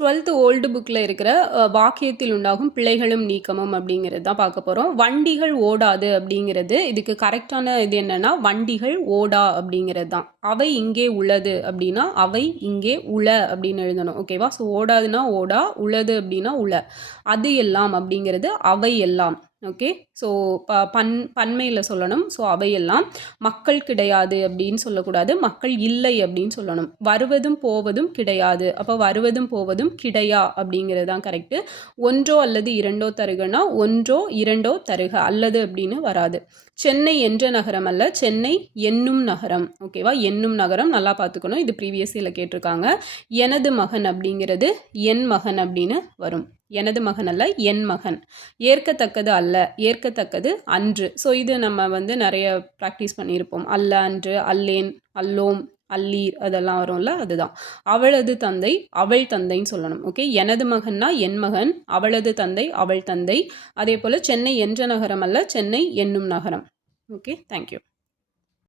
Twelfth old புக்கில் இருக்கிற வாக்கியத்தில் உண்டாகும் பிள்ளைகளும் நீக்கமும் அப்படிங்கிறது தான் பார்க்க போகிறோம் வண்டிகள் ஓடாது அப்படிங்கிறது இதுக்கு கரெக்டான இது என்னென்னா வண்டிகள் ஓடா அப்படிங்கிறது தான். அவை இங்கே உள்ளது அப்படின்னா அவை இங்கே உள அப்படின்னு எழுதணும். ஓகேவா ஸோ ஓடாதுன்னா ஓடா உளது அப்படின்னா உள. அது எல்லாம் அப்படிங்கிறது அவை எல்லாம். ஓகே ஸோ ப பன் பன்மையில் சொல்லணும். ஸோ அவையெல்லாம் மக்கள் கிடையாது அப்படின்னு சொல்லக்கூடாது. மக்கள் இல்லை அப்படின்னு சொல்லணும். வருவதும் போவதும் கிடையாது. அப்போ வருவதும் போவதும் கிடையா அப்படிங்கிறது தான் கரெக்டு ஒன்றோ அல்லது இரண்டோ தருகனா ஒன்றோ இரண்டோ தருக அல்லது அப்படின்னு வராது. சென்னை என்ற நகரம் அல்ல. சென்னை என்னும் நகரம். ஓகேவா என்னும் நகரம் நல்லா பார்த்துக்கணும். இது ப்ரீவியஸ் இயரில் கேட்டிருக்காங்க. எனது மகன் அப்படிங்கிறது என் மகன் அப்படின்னு வரும். எனது மகன் அல்ல என் மகன். ஏற்கத்தக்கது அல்ல ஏற்கத்தக்கது அன்று. ஸோ இது நம்ம வந்து நிறைய ப்ராக்டிஸ் பண்ணியிருப்போம். அல்ல அன்று அல்லேன் அல்லோம் அல்லீர் அதெல்லாம் வரும்ல அதுதான். அவளது தந்தை அவள் தந்தைன்னு சொல்லணும் ஓகே எனது மகன்னா என் மகன் அவளது தந்தை அவள் தந்தை. அதே போல் சென்னை என்ற நகரம் அல்ல சென்னை என்னும் நகரம் ஓகே தேங்க்யூ